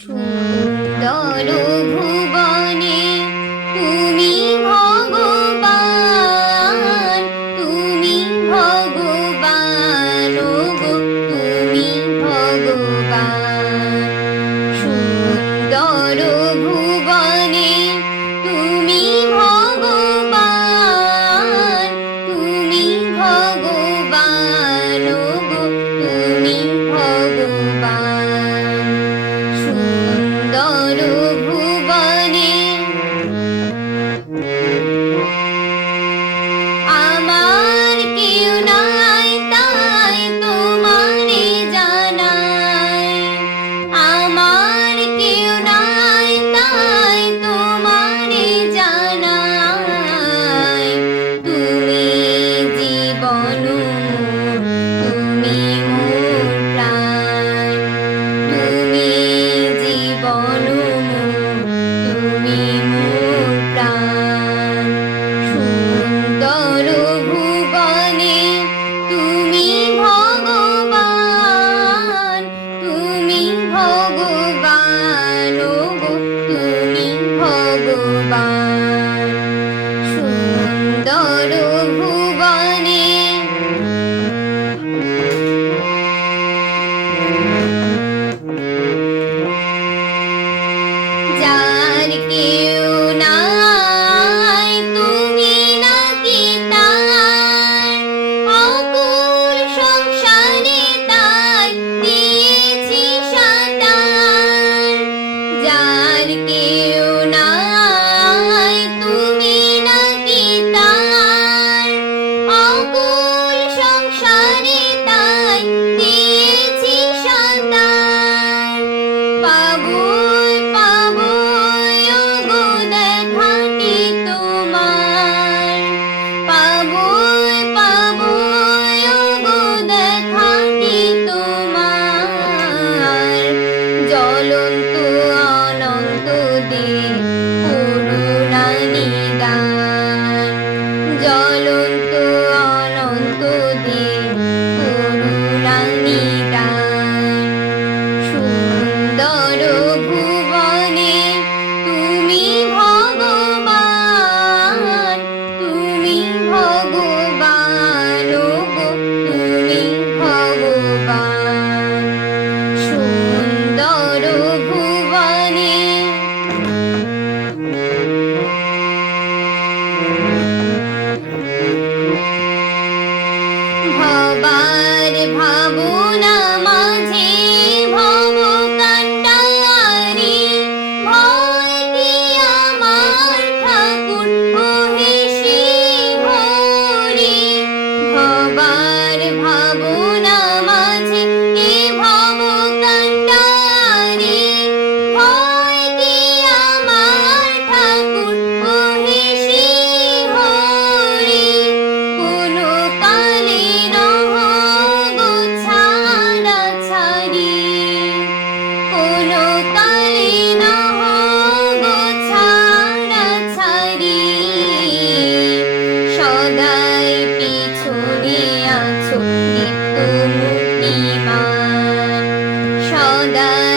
সুন্দর ভুবনে তুমি ভগবান, তুমি ভগবান, ওগো তুমি ভগবান। সুন্দর ভুবনে তুমি ভগবান, তুমি ভগবান, ওগো তুমি ভগবান। সুন্দর ভুবনে আমার কেউ নাই তাই তোমারে জানাই, আমার কেউ নাই তাই তোমারে জানাই। তুমি জীবন, তুমি মোর প্রাণ, তুমি জীবন, তুমি মোর প্রাণ। সুন্দর ভুবনে তুমি ভগবান, তুমি ভগবান, ওগো তুমি ভগবান। সুন্দর ভুবনে যার কেউ নাই তুমি নাকি তার, অকুল সংসারে তাই দিয়েছি সাঁতার। যার কেউ নাই তুমি নাকি তার, অকুল সংসারে তাই দিয়েছি সাঁতার। পাবই পাবই ওগো দেখাটি তোমার, পাবই পাবই ওগো দেখাটি তোমার। জ্বলন্ত অনন্ত দিন করুণা নিদান, জ্বলন্ত অনন্ত দিন করুণা নিদান। সুন্দর ভুবনে তুমি ভগবান, তুমি ভগবান, ওগো তুমি ভগবান। সুন্দর ভুবনে ভবার ভাবনা মাঝে ভব কান্ডারি, ভয় কি আমার ঠাকুর ওহে শ্রীহরি। ভবার ভাবনা মাঝে এ ভব কান্ডারি, ভয় কি আমার ঠাকুর ওহে শ্রীহরি। কোনো কালে নহ গো ছাড়া ছাড়ি, কোনো কালে নহ গো ছাড়া ছাড়ি। সদাই পিছনে আছো নিত্য মূর্তিমান, সদাই